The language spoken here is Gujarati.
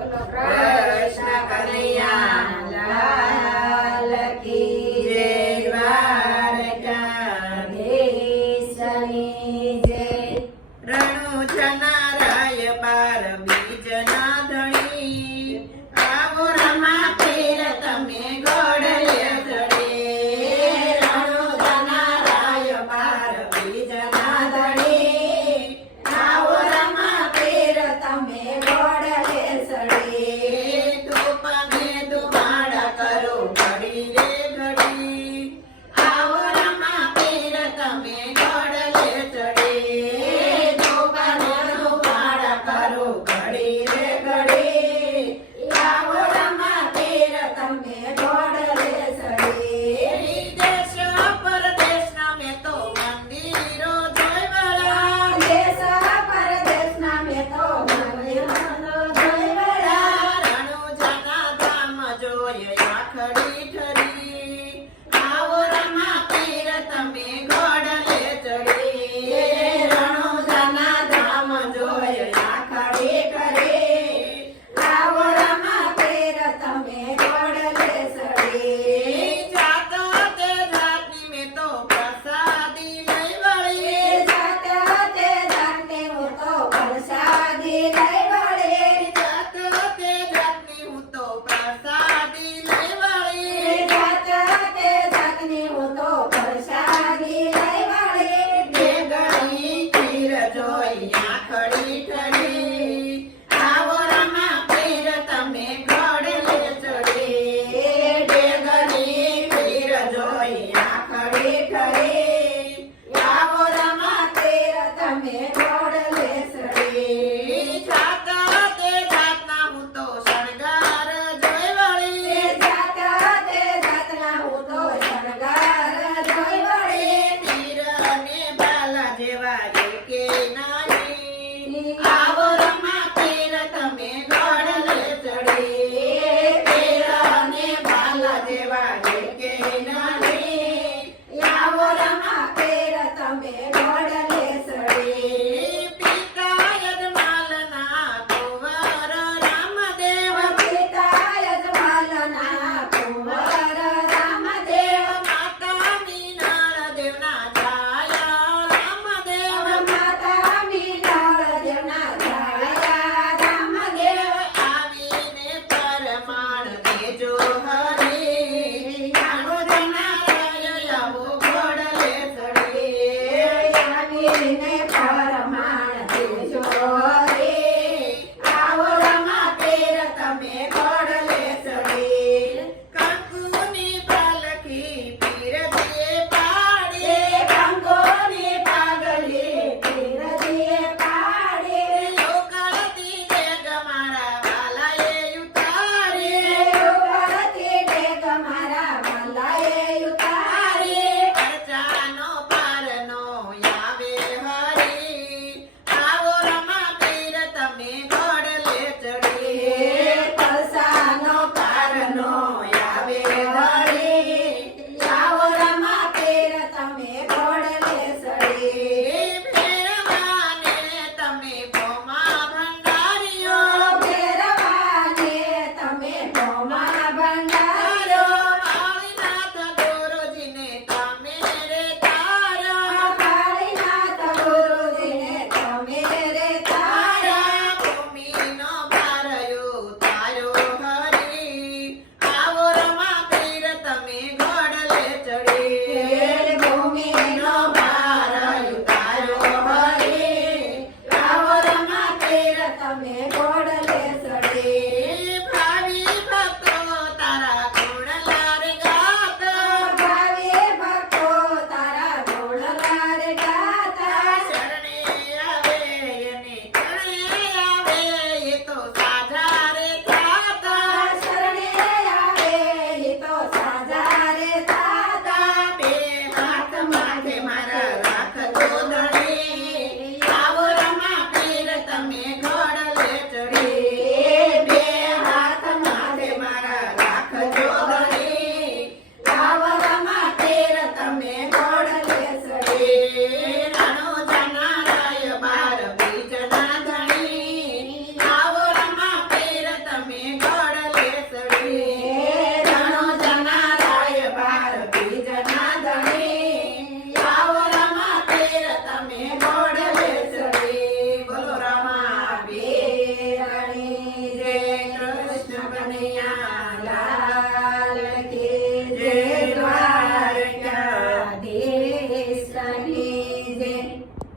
બોલો કૃષ્ણ કનૈયા લાલ કી જય, દ્વારકાધીશની જય। રણુજના રાય બાર બીજના ધણી, આવો રમા પીર તમે ગોળલે ચડે। રણુજના રાય બાર બીજના ધણી, આવો રમા પીર તમે ગોળલે ચડે। ધૂપ ને ધુમાડા કરો ઘડી રે ઘડી, આવો રમા પીર તમે ગોળલે ચડે। ધૂપ ને ધુમાડા કરો ઘડી રે ઘડી, આવો રમા પીર તમે ગોળલે ચડે। દેશ પરદેશના મેં તો મંદિરો જોઈ વળ્યા। દેશ પરદેશના મેં તો મંદિરો જોઈ વળ્યા। રણુજના ધામ જોઈ આખડી